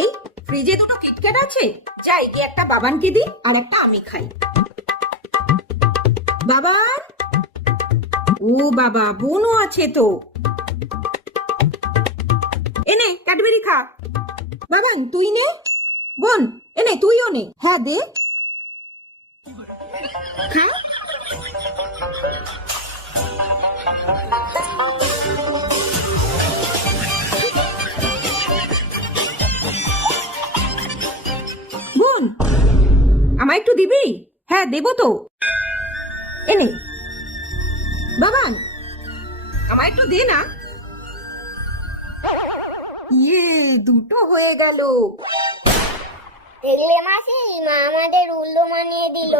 এই ফ্রিজে দুটো কিটক্যাট আছে, যাই কি একটা বাবানকে দিই আর একটা আমি খাই। বাবান, ও বাবা, বোনও আছে তো। এনে ক্যাডবেরি খা। বাবান তুই নে, বোন এনে তুইও নে। হ্যাঁ দে, খা। বোন আমায় একটু দিবি? হ্যাঁ দেবো তো, এনে। বাবান আমায় একটু দে না। ইয়ে, দুটো হয়ে গেল। দেখলে মাসি, মা আমাদের উল্টো মানিয়ে দিল।